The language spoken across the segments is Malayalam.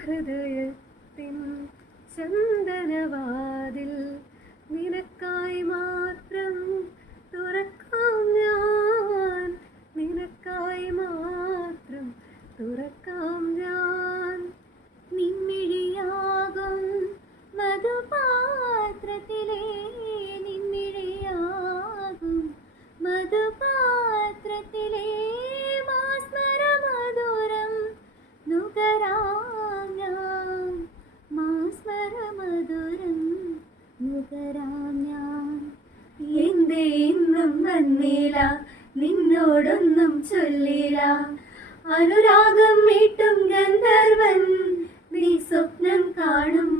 ഹൃദയത്തിൻ ചന്ദനവാതിൽ നിനക്കായി മാത്രം തുറക്കാം ഞാൻ, നിനക്കായി മാത്രം തുറക്കാം ഞാൻ. നിൻമിഴിയാകും മധുപാത്രത്തിലെ, നിൻമിഴിയാകും മധുപാത്രത്തിലെ മാസ്മരമധുരം നുകരാം ഞാൻ, മാസ്മരമധുരം നുകരാം ഞാൻ. എന്തേ ഇന്നും വന്നില്ല, നിന്നോടൊന്നും ചൊല്ലില്ല, അനുരാഗം മീട്ടും ഗന്ധർവൻ നീ സ്വപ്നം കാണും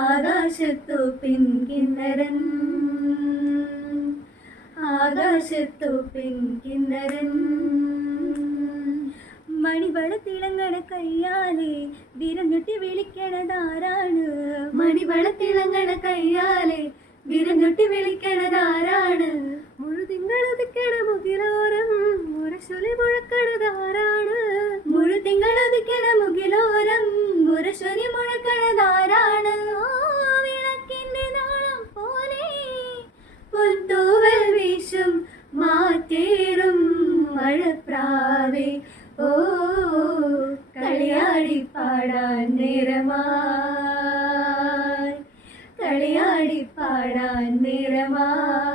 ആകാശത്തു പിൻകിന്നരൻ, ആകാശത്തു പിൻകിന്നരൻ. മണിവള തിളങ്ങണ കയ്യാലെ വിരഞ്ഞൊട്ടി വിളിക്കണതാരാണ്, മണിവള തിളങ്ങണ കയ്യാലെ വിരഞ്ഞൊട്ടി വിളിക്കണതാരാണ്. മുഴുതിങ്കളുദിക്കണ മുകിലോരം മുരശൊലി മുഴക്കണതാരാണ്, മുഴുതിങ്കളുദിക്കണ മുകിലോരം മുരശൊലി മുഴക്കണതാരാണ്. വിളക്കിന്റെ നാളം പോലെ പുൽത്തൂവൽ വീശും മാറ്റേറും മഴപ്രാവേ, ഓ കളിയാടി പാടാൻ നേരമായി, കളിയാടി പാടാൻ നേരമായി.